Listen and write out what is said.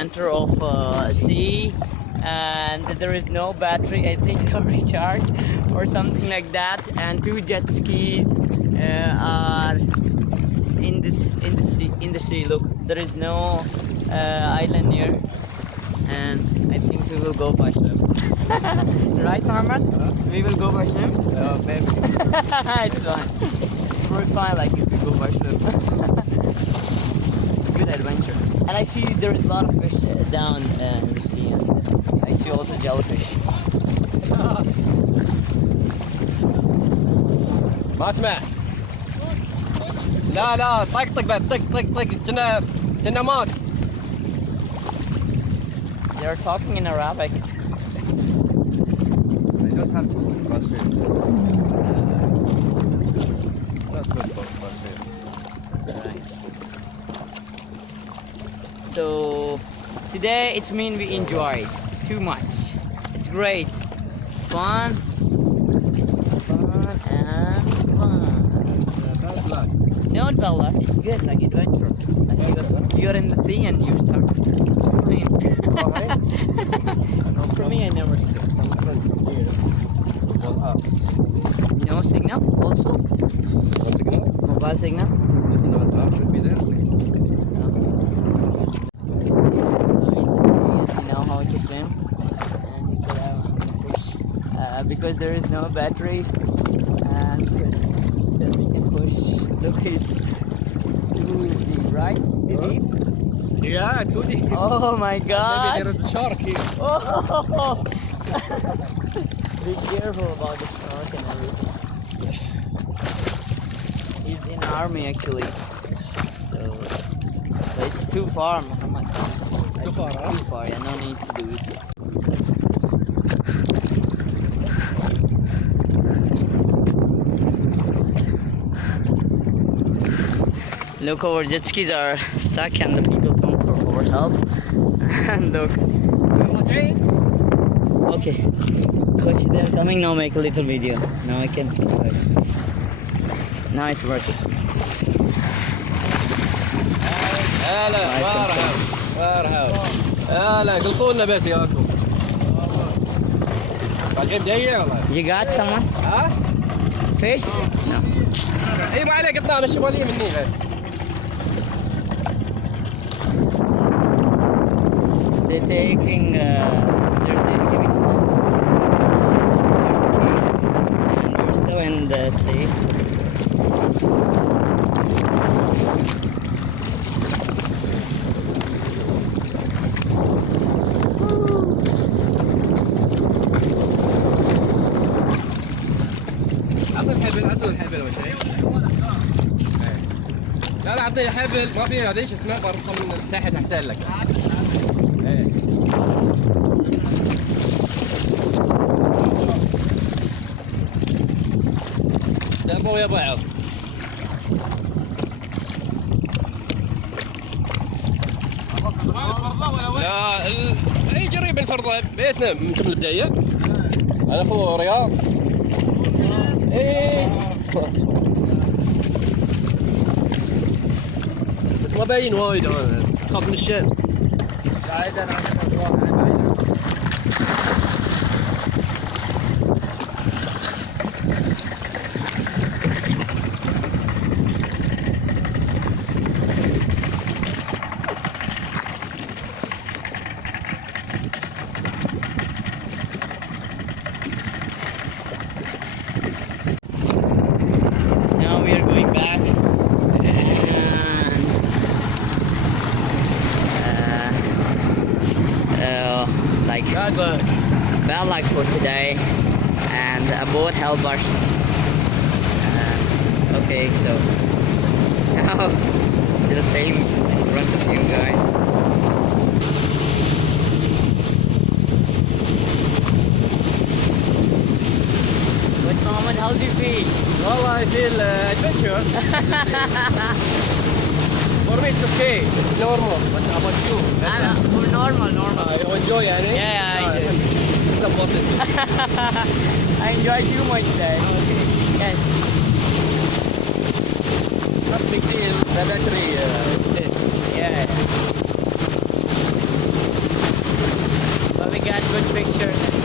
center of sea, and there is no battery, I think, no recharge or something like that, and 2 jet skis are in the sea. Look, there is no island here, and I think we will go by swim. Right, Muhammad? We will go by swim? Maybe. It's fine. We're fine like if we go by swim. It's a good adventure. And I see there is a lot of fish down in the sea, and I see also jellyfish. ما اسمع. لا طق بعد طق كنا مات. They are talking in Arabic. I don't have to translate. Not good for translate. Right. So today it's mean we enjoyed too much. It's great. Fun and fun. No, it felt like it's good, like adventure. Like you're in the sea and you start flying. For me, I never start. No signal also? No signal? Mobile signal? No, that should be there. You know how to swim? And he said, I'm gonna push. Because there is no battery, and then we can push. Look, it's too deep, right? It's too deep? Yeah, too deep. Oh my god! Maybe there is a shark here. Oh! Be careful about the shark and everything. He's in army actually. So, but it's too far, Muhammad. Too far, huh? Too far, yeah, no need to do it. Look, our jet skis are stuck and the people come for help. And look. Okay. Coach, they're coming now, make a little video. Now I can. Now it's working. هلا هلا قلطوا لنا بس ياكم. بعدين جاي والله. You got someone? ها؟ Fish? No. اي ما عليه قطعنا الشمالية مني بس. They're taking giving help to their ski, and we're still in the sea. عطوا الحبل ولا شيء. لا اعطيه حبل ما في هذا ايش اسمه برضه من تحت احسن لك. جنبه ويا بعض. لا اي قريب الفرضة بيتنا من البداية. انا اخو رياض. ايه بس ما باين وايد انا اخاف من الشمس. بعيدا عن الواقع. Bad luck for today, and a boat helped us. Okay, so now still same in front of you guys. But Mohammed, how do you feel? Well, I feel adventure. For me it's okay, it's normal, but how about you? We're normal. You enjoy يعني? Yeah, I do. I enjoyed too much today. Okay. Yes. Not big deal, the battery Yeah. good picture.